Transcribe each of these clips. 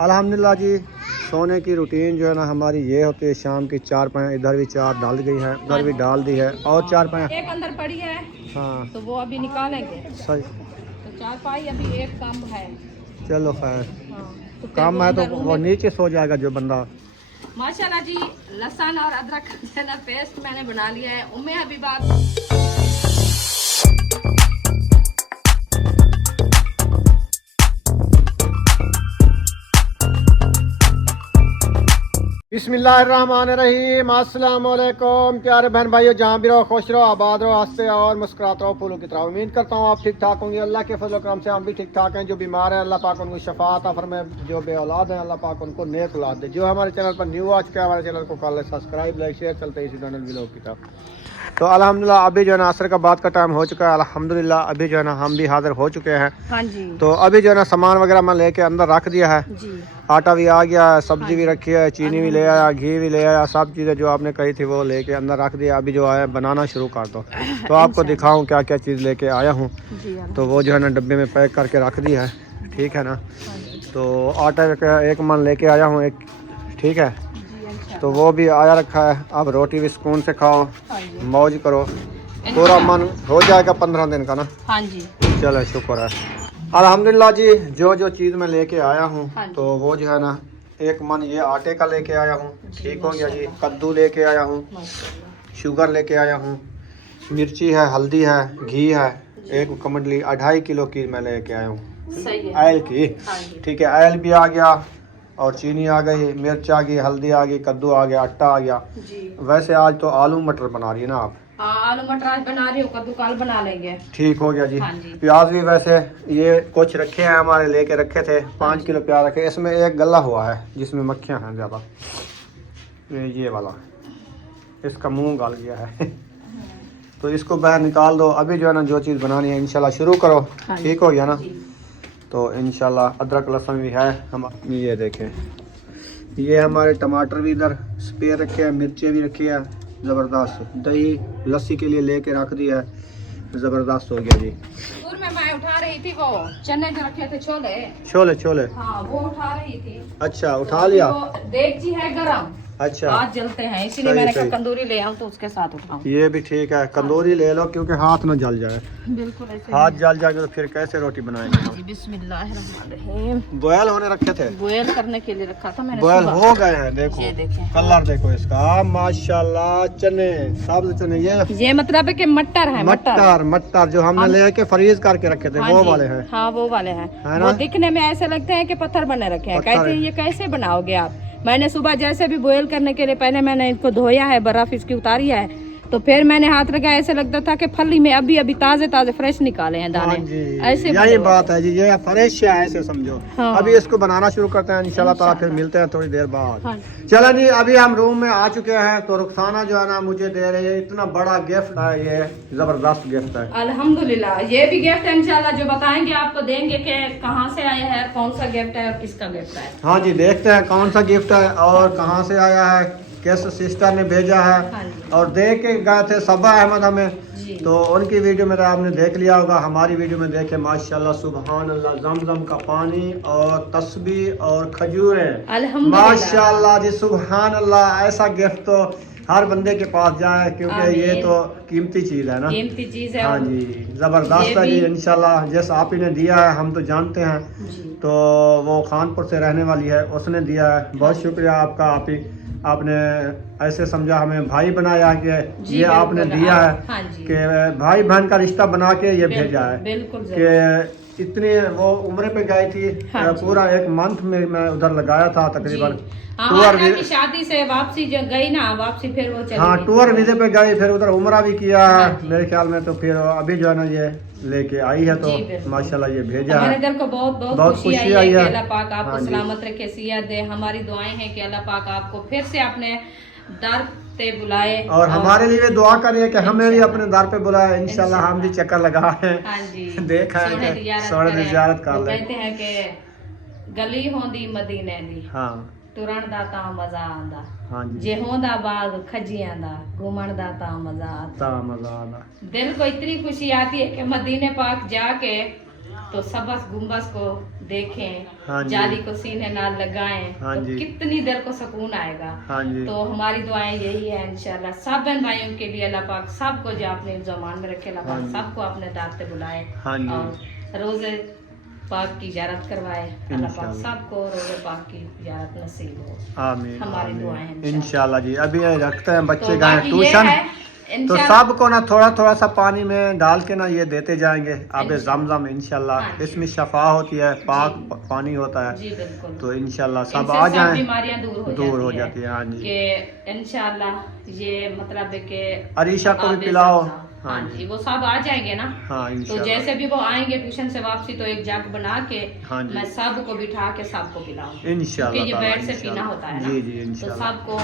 अल्हम्दुलिल्लाह जी। सोने की रूटीन जो है ना हमारी ये होती है, शाम की 4 पाएँ इधर भी 4 डाल गई है, उधर भी डाल दी है, और 4 पाएँ एक अंदर पड़ी है। हाँ तो वो अभी निकालेंगे। सही। तो 4 पाई अभी एक कम है। चलो खैर, हाँ, तो फिर काम वो है तो अंदर रूम वो में नीचे सो जाएगा जो बंदा। माशाल्लाह जी। लहसुन और अदरक का जो है ना पेस्ट मैंने बना लिया है। उम्मे हबीबात बिस्मिल्लाहिर्रहमानिर्रहीम। अस्सलाम वालेकुम प्यारे बहन भाइयों, जहाँ भी रहो खुश रहो, आबाद रहो, हंसते और मुस्कुराते रहो फूलों की तरह। उम्मीद करता हूँ आप ठीक ठाक होंगे। अल्लाह के फजल करम से हम भी ठीक ठाक हैं। जो बीमार है अल्लाह पाक उनको शफा अता फरमाए, जो बे औलाद है अल्लाह पाक उनको नेक औलाद दे। जो हमारे चैनल पर न्यू आ चुका है, हमारे चैनल को कर ले सब्सक्राइब, लाइक, शेयर। चलते इसी चैनल व्लॉग की तरफ। तो अल्हम्दुलिल्लाह अभी जो है ना असर का बाद का टाइम हो चुका है। अल्हम्दुलिल्लाह अभी जो है ना हम भी हाजिर हो चुके हैं। हाँ जी। तो अभी जो है ना सामान वगैरह मैं लेके अंदर रख दिया है जी। आटा भी आ गया है, सब्जी हाँ भी जी। रखी है, चीनी भी ले आया, घी भी ले आया, सब चीज़ें जो आपने कही थी वो लेके अंदर रख दिया। अभी जो आया बनाना शुरू कर दो, तो आपको दिखाऊं क्या क्या चीज़ लेके आया हूँ। तो वो जो है ना डब्बे में पैक करके रख दिया है, ठीक है ना। तो आटा का 1 मन लेके आया हूँ एक, ठीक है। तो वो भी आया रखा है। अब रोटी भी सुकून से खाओ, मौज करो, पूरा मन हो जाएगा 15 दिन का ना। हाँ जी। चलो शुक्र है अल्हम्दुलिल्लाह जी। जो चीज़ मैं लेके आया हूँ तो वो जो है ना 1 मन ये आटे का लेके आया हूँ, ठीक हो गया जी। कद्दू लेके आया हूँ, शुगर लेके आया हूँ, मिर्ची है, हल्दी है, घी है, एक कमंडली 2.5 किलो की मैं लेके आया हूँ आयल की, ठीक है। आयल भी आ गया और चीनी आ गई, मिर्च आ गई, हल्दी आ गई, कद्दू आ गया, आटा आ गया। वैसे आज तो आलू मटर बना रही है ना आप? हाँ, आलू मटर आज बना रही हूँ, कद्दू कल बना लेंगे। ठीक हो गया जी। हाँ जी। प्याज भी वैसे ये कुछ रखे हैं, हमारे लेके रखे थे 5 किलो प्याज रखे। इसमें एक गला हुआ है जिसमें मक्खियां हैं ज़्यादा, ये वाला, इसका मुंह गल गया है तो इसको बाहर निकाल दो। अभी जो है ना जो चीज़ बनानी है इंशाल्लाह शुरू करो, ठीक हो गया ना। तो इंशाल्लाह अदरक लहसुन भी है हम, ये देखें, ये हमारे टमाटर भी इधर स्पेयर रखे हैं, मिर्चें भी रखी है ज़बरदस्त। दही लस्सी के लिए लेके रख दिया है, ज़बरदस्त हो गया जी। में मैं उठा रही थी वो चने जो रखे थे, छोले छोले छोले, हाँ वो उठा रही थी। अच्छा उठा लिया। देगची है गरम, अच्छा हाथ जलते हैं, इसीलिए मैंने कहा तंदूरी ले आऊं तो उसके साथ उठाऊं। ये भी ठीक है, कंदूरी ले लो क्योंकि हाथ ना जल जाए। बिल्कुल ऐसे हाथ जल जाएगा तो फिर कैसे रोटी बनाएंगे हम। बिस्मिल्लाहिर्रहमानिर्रहीम। बॉयल होने रखे थे, बॉयल करने के लिए रखा था मैंने। बॉयल हो गए हैं, देखो ये देखें कलर देखो इसका, माशाल्लाह। चने, सब्ज चने, ये मतलब है कि मटर है, मटर जो हमने ले के फ्रीज करके रखे थे, हाँ वो वाले हैं। हाँ वो वाले हैं, है ना? वो दिखने में ऐसे लगते हैं कि पत्थर बने रखे हैं। कहते हैं ये कैसे बनाओगे आप। मैंने सुबह जैसे भी बॉयल करने के लिए पहले मैंने इनको धोया है, बर्फ इसकी उतारी है, तो फिर मैंने हाथ लगाया, ऐसे लगता था कि फली में अभी अभी ताजे ताजे फ्रेश निकाले हैं दाने। ऐसे यही बात है जी, ये फ्रेश है ऐसे समझो। हाँ। अभी इसको बनाना शुरू करते हैं इंशाल्लाह ताला, फिर मिलते हैं थोड़ी देर बाद। हाँ। चलो जी, अभी हम रूम में आ चुके हैं। तो रुखसाना जो है ना मुझे दे रही है, इतना बड़ा गिफ्ट है, ये जबरदस्त गिफ्ट है। अल्हम्दुलिल्लाह ये भी गिफ्ट है इंशाल्लाह, जो बताएंगे आपको देंगे कि कहाँ से आया है, कौन सा गिफ्ट है और किसका गिफ्ट है। हाँ जी, देखते हैं कौन सा गिफ्ट है और कहाँ से आया है, किस सिस्टर ने भेजा है। और देख के गए थे सबा अहमद हमें, तो उनकी वीडियो में तो आपने देख लिया होगा। हमारी वीडियो में देखे माशाल्लाह सुभान अल्लाह, जमजम का पानी और तस्बीह और खजूरें, माशाल्लाह जी सुभान अल्लाह। ऐसा गिफ्ट तो हर बंदे के पास जाए क्योंकि ये तो कीमती चीज़ है ना, कीमती चीज़ है। हाँ जी, ज़बरदस्त है जी। इंशाल्लाह जैसा आप ही ने दिया है हम तो जानते हैं, तो वो खानपुर से रहने वाली है, उसने दिया है। बहुत शुक्रिया आपका। आपने ऐसे समझा, हमें भाई बनाया कि ये आपने दिया है, कि भाई बहन का रिश्ता बना के ये भेजा है। कि इतनी वो उम्र पे गई थी, पूरा 1 मंथ में मैं उधर लगाया था तकरीबन। टूर की शादी से वापसी जो गई ना, वापसी फिर वो चली। हाँ, टूर वीजे पे गई, फिर उधर उम्रा भी किया है मेरे ख्याल में। तो फिर अभी जो है ना ये लेके आई है, तो माशाल्लाह ये भेजा है। हमारे दिल को बहुत खुशी आई है कि अल्लाह पाक आपको सलामत रखे, सियात दे। हमारी दुआएं हैं कि अल्लाह पाक आपको फिर से अपने दर पे बुलाए, और हमारे लिए दुआ करिए कि हमें भी अपने दर पे बुलाए। इंशाल्लाह हम भी चक्कर लगाए, देखा है ज़ियारत कर ले। कहते हैं कि गली होंदी मदीने दी, हाँ तुरण दा ता मजा आंदा, हाँ जी, जे होंदा बाग खजियां दा, घूमण दा ता मजा आता। दिल को इतनी खुशी आती है कि मदीने पाक जाके तो सब बस गुम्बद को देखें, हाँ जी। जाली को सीने ना लगाएं, हाँ तो जी। कितनी देर को सुकून आएगा। हाँ जी। तो हमारी दुआएं यही है इंशाल्लाह सब बहन भाइयों के लिए अल्लाह पाक सबको जो आपने ज़मान में रखे अल्लाह हाँ पाक जी। सबको अपने दाद पे बुलाए हाँ जी। और रोज़े पाक की ज़ियारत करवाए। अल्लाह पाक इंशाल्लाह। सबको रोज़े पाक की ज़ियारत नसीब हो। आमीन हमारी दुआएं हैं आमीन इंशाल्लाह जी। अभी ये रखते हैं, बच्चे तो गए बाकी ये ट्यूशन, है तो इंशाल्लाह। सबको ना थोड़ा थोड़ा सा पानी में डाल के ना ये देते जाएंगे आबे इंशाल्लाह। ज़मज़म इंशाल्लाह। हाँ जी। इसमें शफा होती है, पाक जी। पानी होता है, जी बिल्कुल। तो इंशाल्लाह सब इनसे आ सब जाएं, बीमारियां दूर हो जाती है। हाँ जी। कि इंशाल्लाह ये मतलब है कि अरीशा को भी आबे पिलाओ। ज़मज़म, हाँ हाँ जी। जी वो सब आ जाएंगे ना। हाँ तो इंशाल्लाह। जैसे भी वो आएंगे ट्यूशन से वापसी तो एक जग बना के हाँ जी। मैं सबको बिठा के सबको पिलाऊं, इंशाल्लाह क्योंकि ये ताला, बेड से पीना इंशाल्लाह। होता है ना। जी जी तो इंशाल्लाह। सबको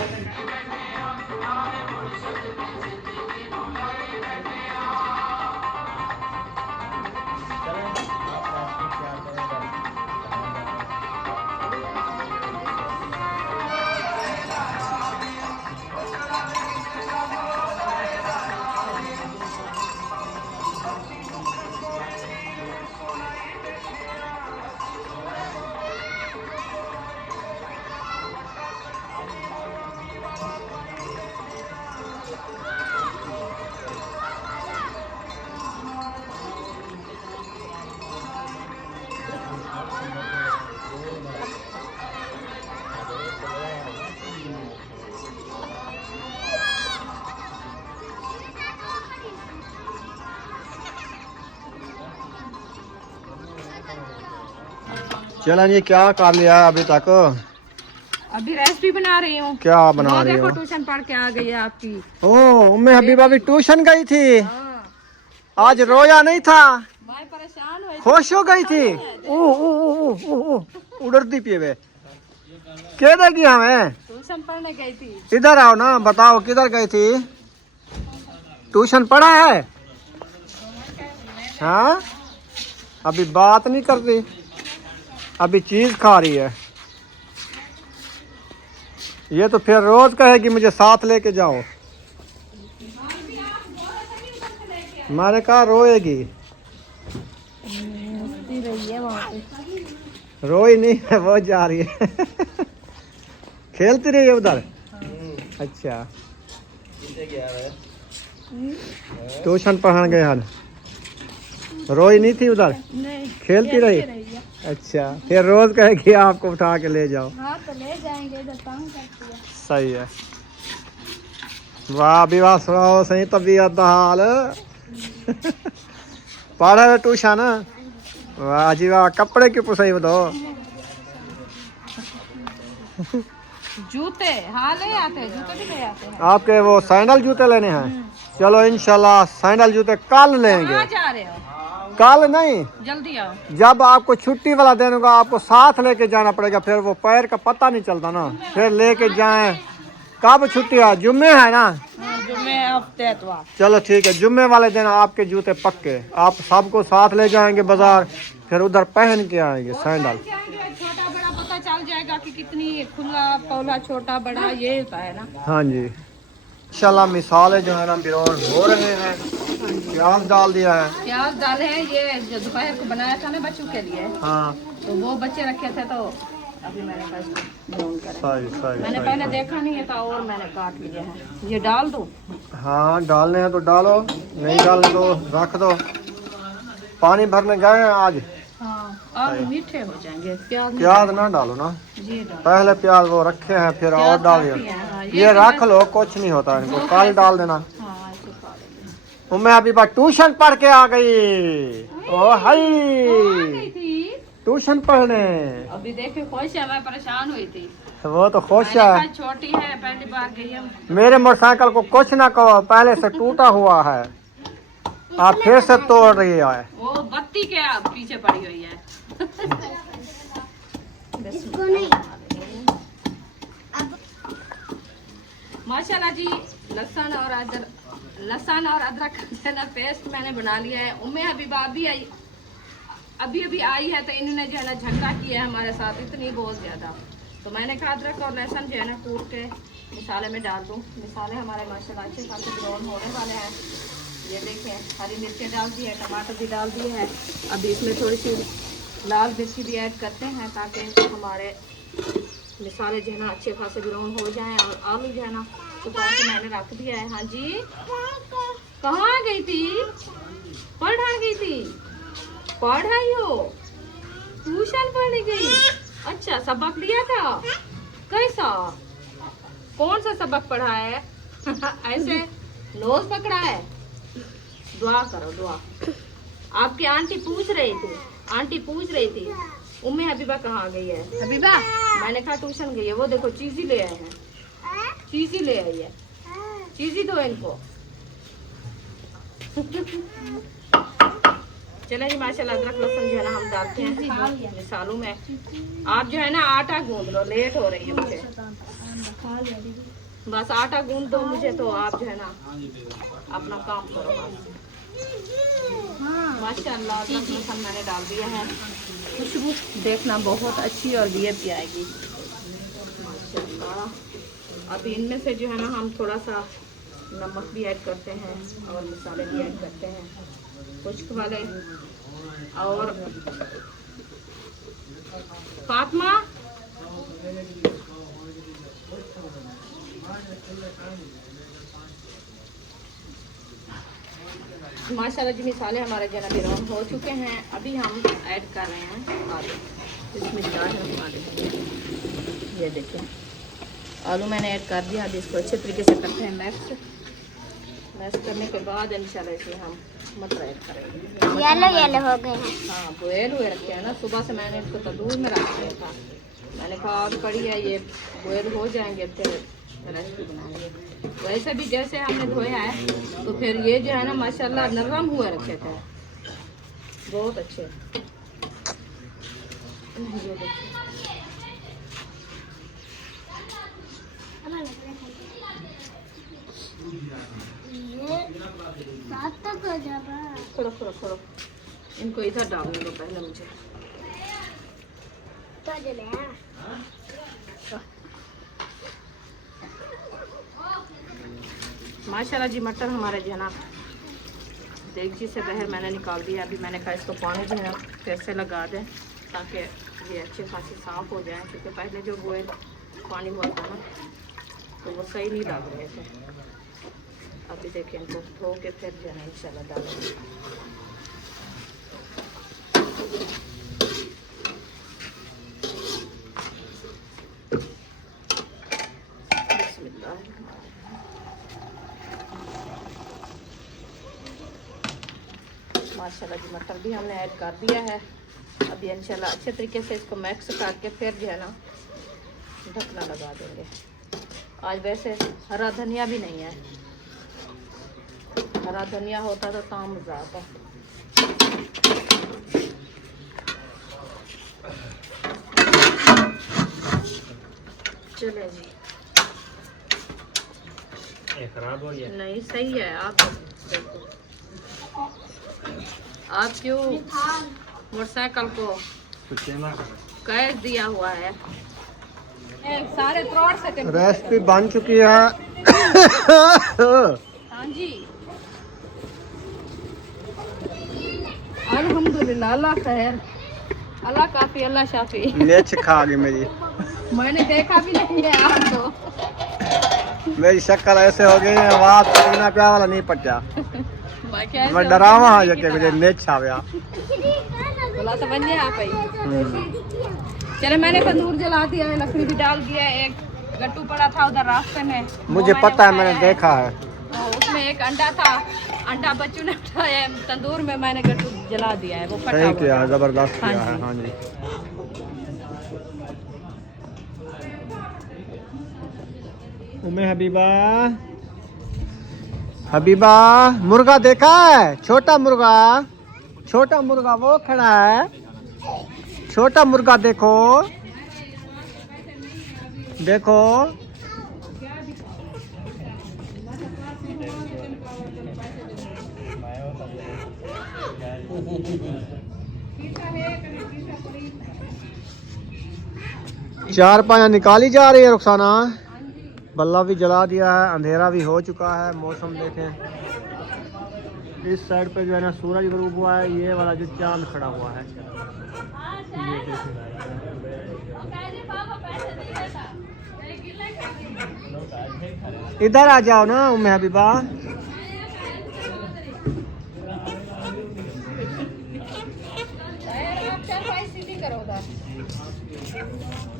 चलन ये क्या कर लिया अभी तक? अभी रेसिपी बना रही हूँ। क्या बना रही हो? ट्यूशन पढ़ के आ गई है आपकी। ओह उम्मे हबीबा भी ट्यूशन गई थी, हाँ। आज रोया नहीं था, मैं परेशान हुई थी। खुश हो गई थी। उड़ती पिए के देगी हमें? ट्यूशन पढ़ने गई थी। इधर आओ ना, बताओ किधर गई थी? ट्यूशन पढ़ा है? हाँ अभी बात नहीं कर रही, अभी चीज खा रही है। ये तो फिर रोज कहेगी मुझे साथ लेके जाओ। मैंने कहा रोएगी, रोई नहीं है वो, जा रही है खेलती रही है उधर। अच्छा ट्यूशन पढ़ाने गए हन, रोई नहीं थी उधर, नहीं खेलती रही। अच्छा फिर रोज कहेगी आपको उठा के ले जाओ। हाँ तो ले जाएंगे, इधर तंग करती है। सही है। वाह विवाह सुनाओ सही तबीयत दा हाल पढ़े ट्यूशन। वाह जी वाह, कपड़े की पुसई बताओ। जूते हाँ ले आते हैं, जूते भी ले आते हैं। आपके वो सैंडल जूते लेने हैं? चलो इंशाल्लाह सैंडल जूते कल लेंगे। कहाँ जा रहे हो? कल नहीं, जल्दी आओ। जब आपको छुट्टी वाला दिन होगा आपको साथ लेके जाना पड़ेगा, फिर वो पैर का पता नहीं चलता ना, फिर लेके जाएं। कब छुट्टी है? जुम्मे है ना? जुम्मे हफ्ते एतवार। चलो ठीक है, जुम्मे वाले दिन आपके जूते पक्के, आप सबको साथ ले जाएंगे बाजार, फिर उधर पहन के आएंगे सैंडल। छोटा बड़ा पता चल जाएगा कि कितनी खुला पौला छोटा बड़ा ये होता है ना। हाँ जी इंशाल्लाह। मिसाले जो है ना बिरौन हो रहे हैं, प्याज डाल दिया है। प्याज डाले हैं, ये जो दोपहर को बनाया था ना बच्चों के लिए, हाँ तो वो बच्चे रखे थे तो अभी मैंने कहा इसको ब्राउन करें। सही मैंने पहले देखा नहीं था और मैंने काट लिया है। ये डाल दो? हाँ डालने हैं तो डालो, नहीं डालने तो रख दो। पानी भरने गए हैं आज। हाँ अब मीठे हो जाएंगे। प्याज ना डालो ना, जी डाल। पहले प्याज वो रखे हैं फिर और डाल दिया। हाँ, ये रख लो, कुछ नहीं होता इनको, कल डाल देना। हाँ ऐसे खा लेंगे। मैं अभी बात ट्यूशन पढ़ के आ गई। ओ हाय थी ट्यूशन पढ़ने। अभी देखे खुश है, मैं परेशान हुई थी। वो तो खुश मैंने है। कहा छोटी है पहली बार गई है। मेरे मोटरसाइकिल को कुछ ना कहो, पहले से टूटा हुआ है, आप फिर से तोड़ रही है। वो बत्ती के पीछे पड़ी हुई है। माशाल्लाह जी, लहसुन और अदरक का पेस्ट मैंने बना लिया है। उम्मे हबीबा अभी आई है तो इन्होंने जो है ना झटका किया है हमारे साथ, इतनी बहुत ज़्यादा। तो मैंने कहा अदरक और लहसुन जो है ना कूट के मसाले में डाल दूँ। मसाले हमारे माशाल्लाह अच्छे खासे ब्राउन होने वाले हैं। ये देखें हरी मिर्चें डाल दी है, टमाटर भी डाल दिए हैं। अभी इसमें थोड़ी सी लाल मिर्ची भी ऐड करते हैं ताकि हमारे मसाले जो है ना अच्छे खासे ब्राउन हो जाएं। और आलू जो है ना सुखा के मैंने रख दिया है। हाँ जी, कहाँ गई थी? पढ़ा गई थी? पढ़ाई हो? ट्यूशन पढ़ने गई? अच्छा, सबक लिया था? कैसा? कौन सा सबक पढ़ा है? ऐसे नोज पकड़ा है? दुआ करो, दुआ। आपकी आंटी पूछ रही थी उम्मे हबीबा कहाँ गई है? हबीबा, मैंने कहा ट्यूशन गई है। वो देखो चीज़ी ले आए हैं, चीज़ी ले आई है। चीज़ी दो इनको। चले जी, माशाल्लाह अदरक लहसुन जो है ना हम डालते हैं मिसालों में। आप जो है ना आटा गूंद लो, लेट हो रही है मुझे। बस आटा गूंद दो मुझे, तो आप जो है ना अपना काम करो। माशाल्लाह अदरक लहसुन मैंने डाल दिया है। खुशबू देखना बहुत अच्छी और भी आएगी माशाल्लाह। अब इनमें से जो है ना हम थोड़ा सा नमक भी ऐड करते हैं और मसाले भी ऐड करते हैं खुश्क वाले। और फातिमा, माशाल्लाह जी मसाले हमारे जना ब्राउन हो चुके हैं। अभी हम ऐड कर रहे हैं आलू। ये देखिए आलू मैंने ऐड कर दिया। अभी इसको अच्छे तरीके से करते हैं मैश करने के बाद इंशाल्लाह इसमें हम मटर ऐड करेंगे। येलो हो गए हैं। हाँ, बॉयल हुए रखे हैं ना। सुबह से मैंने इसको तंदूर में रख दिया था। मैंने कहा अब कड़ी है, ये बॉयल हो जाएंगे फिर रेसिपी बनाएंगे। वैसे भी जैसे हमने धोया है तो फिर ये जो है ना माशाल्लाह नरम हुए रखे थे, बहुत अच्छे। ये देखिए थोड़ा इनको इधर डालने दो पहले मुझे। माशाल्लाह जी मटर हमारे जो है ना देगची से बहर मैंने निकाल दिया। अभी मैंने कहा इसको पानी जो है फिर से लगा दें ताकि ये अच्छे खासे साफ़ हो जाए, क्योंकि पहले जो बॉयल पानी हुआ था ना तो वो सही नहीं लग रहे थे। अभी देखें इनको धो के फिर जो है ना इंशाल्लाह डालेंगे। माशाल्लाह जी मटर भी हमने ऐड कर दिया है। अभी इंशाल्लाह अच्छे तरीके से इसको मिक्स करके फिर जो है ना ढकना लगा देंगे। आज वैसे हरा धनिया भी नहीं है, हरा धनिया होता तो काम मज़ा आता। चले जी, ये खराब हो गया? नहीं सही है। आप देखो, आप क्यों मोटरसाइकिल को कैश दिया हुआ है? सारे त्रोड़ से रेसिपी बन चुकी है। हाँ जी, अल्हम्दुलिल्लाह, अल्लाह खैर, अल्लाह काफी, अल्लाह शाफी। नेच खा गई मेरी। मैंने देखा भी नहीं है आपको। मेरी शक्ल ऐसे हो गई है, आवाज पटना प्या वाला नहीं पटा। मैं डरावा हाँ जाके मुझे नेच छा गया। बोला तो बन गया आप ही। चले मैंने तंदूर जला दिया है, लकड़ी भी डाल दिया है। एक गट्टू पड़ा था उधर रास्ते में, मुझे पता है, मैंने देखा है। उसमें एक अंडा था, अंडा बच्चों ने उठाया तंदूर में, मैंने गट्टू जला दिया है। वो फटा सही हुआ किया, था। जबरदस्त हाँ किया है। जी। हाँ जी, उम्मे हबीबा, हबीबा मुर्गा देखा है? छोटा मुर्गा वो खड़ा है। छोटा मुर्गा देखो देखो। चार पाया निकाली जा रही है रुखसाना। बल्ला भी जला दिया है, अंधेरा भी हो चुका है। मौसम देखें, इस साइड पे जो है ना सूरज ग्रुप हुआ है, ये वाला जो चांद खड़ा हुआ है ये देखिए। इधर आ जाओ ना उम्मे हबीबा।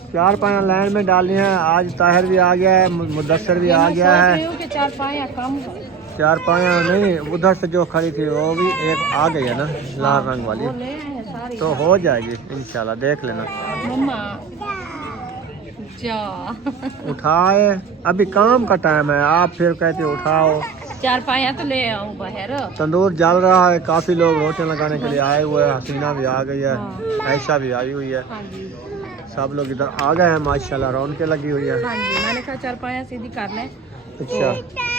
चार पाया लाइन में डालनी है। आज ताहिर भी आ गया है, मुदस्सर भी आ गया है। चार पाया कम, चार पाया नहीं, उधर से जो खड़ी थी वो भी एक आ गई है ना लाल रंग वाली, तो हो जाएगी इंशाल्लाह, देख लेना। मम्मा जा उठाए, अभी काम का टाइम है, आप फिर कहते उठाओ। चार पाया तो ले आऊं बाहर। तंदूर जल रहा है, काफी लोग रोटियां लगाने के लिए आए हुए हैं। हसीना भी आ गई है, हाँ। ऐशा भी आई हुई है, हाँ जी, सब लोग इधर आ गए हैं माशाल्लाह, रौनकें लगी हुई है। हाँ जी, मैंने कहा चार पाया सीधी कर लें, अच्छा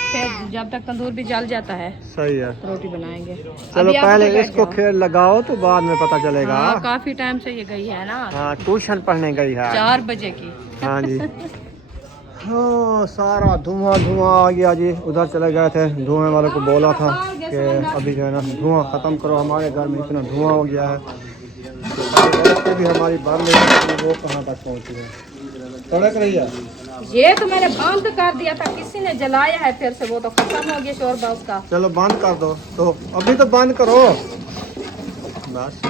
फिर जब तक तंदूर भी जल जाता है सही है, रोटी बनाएंगे। चलो अभी आप पहले बैठ इसको जाओ। खेल लगाओ तो बाद में पता चलेगा। हाँ, काफी टाइम से ये गई है ना, हाँ ट्यूशन पढ़ने गई है। 4 बजे की। हाँ जी। हाँ सारा धुआं धुआं आ गया जी, उधर चले गए थे। धुएं वाले को बोला था कि अभी जो है ना धुआं ख़त्म करो, हमारे घर में इतना धुआं हो गया है। तो भी हमारी बंद है, वो कहाँ तक पहुँची है, तड़क रही है। ये तो मैंने बंद कर दिया था, किसी ने जलाया है फिर से, वो तो खत्म हो गया शोरबा उसका। चलो बंद कर दो, तो अभी तो बंद करो बस,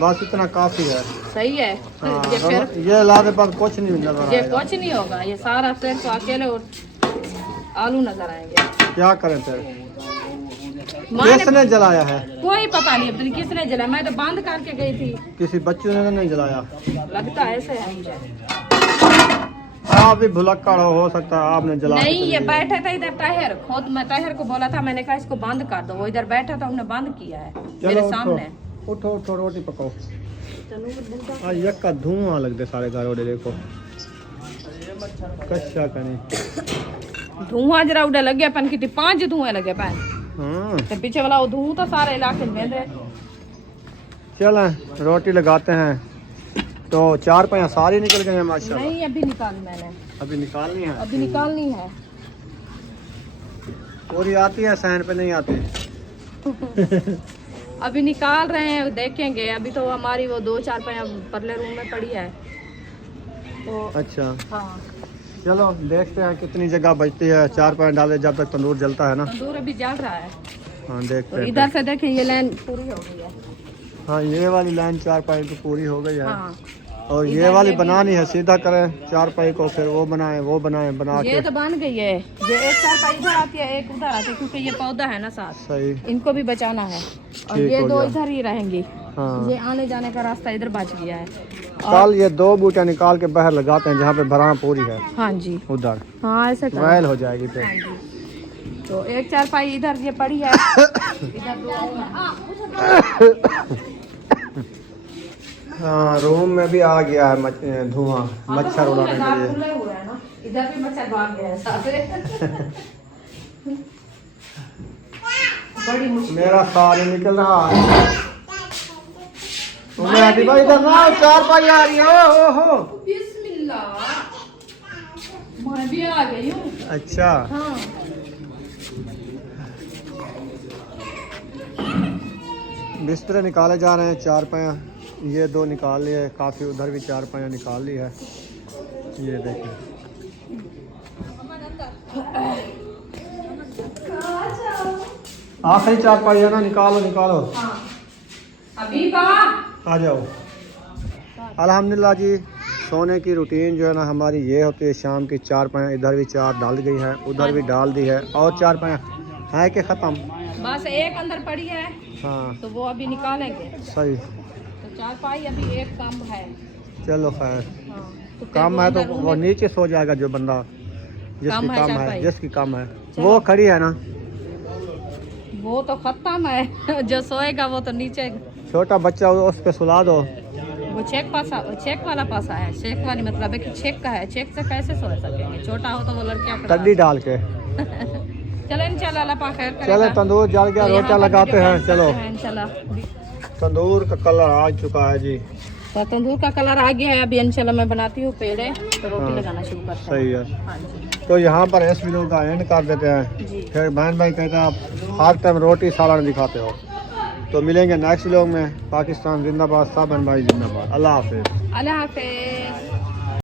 बस इतना काफ़ी है। सही है। हाँ, ये फिर ये लाने पर कुछ नहीं नजर ये आएगा। कुछ नहीं होगा, ये सारा फिर तो अकेले और आलू नजर आएंगे। क्या करें फिर, माँ ने किसने जलाया है? कोई पता नहीं अपनी किसने जलाया, मैं तो बंद करके गई थी, किसी बच्चों ने तो नहीं जलाया। लगता है ऐसे है मुझे। आप भी भुलक्कड़ हो सकता है आपने जला के नहीं, चली ये गई। बैठा था इधर ताहिर, खुद मैं ताहिर को बोला था, मैंने कहा इसको बंद कर दो, वो इधर बैठा था, उन्होंने बंद किया है मेरे चलो सामने। उठो उठो रोटी पकाओ। आज एक का धुआं लगते सारे घर वाले, देखो कच्चा कनी धुआं जरा उड़े लगे पन की 5 धुएं लगे पैन, हाँ तो पीछे वाला वो धुआं तो सारे इलाके में है। चलें रोटी लगाते हैं। तो चार पाया सारी निकल गए हैं माशाल्लाह। नहीं अभी निकाली मैंने, अभी निकालनी है, अभी निकालनी है। पूरी आती है, सहन पे नहीं आती। अभी निकाल रहे हैं, देखेंगे। अभी तो हमारी वो 2-4 पाया परले रूम में पड़ी है तो। अच्छा हाँ, चलो देखते हैं कितनी जगह बचती है। चार पाया डाले जब तक तंदूर जलता है ना। तंदूर अभी जल रहा है। हाँ देखते और हैं। इधर से देखें ये लाइन पूरी हो गई है। हाँ ये वाली लाइन चार पाई तो पूरी हो गई है। हाँ, और ये वाली बनानी है, सीधा करें चार पाई को, फिर वो बनाएं बना ये के। तो बन गई है। ये एक 4 पाई इधर आती है, एक उधर आती है, क्योंकि ये पौधा है ना साथ, सही इनको भी बचाना है। और ठीक ये हो 2 गया। इधर ही रहेंगी। हाँ ये आने जाने का रास्ता इधर बच गया है। कल ये 2 बूटियाँ निकाल के बाहर लगाते हैं जहाँ पे भरां पूरी है, हाँ जी, उधर हाँ ऐसे करें। वैल हो जाएगी फिर। हाँ जी, तो एक 4 पाई इधर ये पड़ी है, इधर 2। हाँ रूम में भी आ गया है धुआं, मच्छर उड़ाने के लिए। खुले हुए हैं ना, इधर भी मच्छर भाग गए हैं सारे। बड़ी मुश्किल। मेरा सारी निकल रहा है। तुम्हें आदि भाई इधर ना, चार पाई आ रही है। हो बिस्मिल्लाह, मैं भी आ गई हूँ। अच्छा हाँ, बिस्तर निकाले जा रहे हैं। चार पाया ये 2 निकाल लिए, काफ़ी उधर भी चार पाया निकाल ली है। ये देखिए आखिरी चार पाई है ना, निकालो हाँ। अभी बा आ जाओ। अल्हम्दुलिल्लाह जी, सोने की रूटीन जो है ना हमारी ये होती है, शाम की चार पाया इधर भी 4 डाल गई है, उधर भी डाल दी है, और चार पाया है कि ख़त्म। बस एक अंदर पड़ी है, हाँ तो वो अभी निकालेंगे। सही, तो 4 पाई अभी एक कम है। चलो खैर। हाँ, तो फिर काम है तो अंदर वो नीचे सो जाएगा जो बंदा, जिसकी काम है काम चार है, पाई। जिसकी काम है चलो। वो खड़ी है ना। वो तो खत्म है। जो सोएगा वो तो नीचे। छोटा बच्चा उस पे सुला दो। वो चेक वाला पासा है। चेक वाली मतलब है कि चेक का है, चेक से कैसे सो सकेंगे? छोटा हो तो वो लड़कियां कड्डी डाल के। चलो इंशाल्लाह अल्लाह पाक खैर करेगा। चले तंदूर जल गया, तो यहाँ रोटियां पर लगाते वीडियो हैं। बंद चलो करते हैं इंशाल्लाह। तंदूर का कलर आ चुका है जी, तो तंदूर का कलर आ गया है। अभी इंशाल्लाह मैं बनाती हूँ पेड़े तो रोटी हाँ। लगाना शुरू करते हैं। सही है। हाँ जी तो यहाँ पर इस वीडियो का एंड कर देते हैं। जी। फिर बहन भाई कहते हैं आप हर टाइम रोटी सालन दिखाते हो। तो मिलेंगे नेक्स्ट व्लॉग में। पाकिस्तान जिंदाबाद, सब बहन भाई जिंदाबाद। अल्लाह हाफिज़। अल्लाह हाफिज़।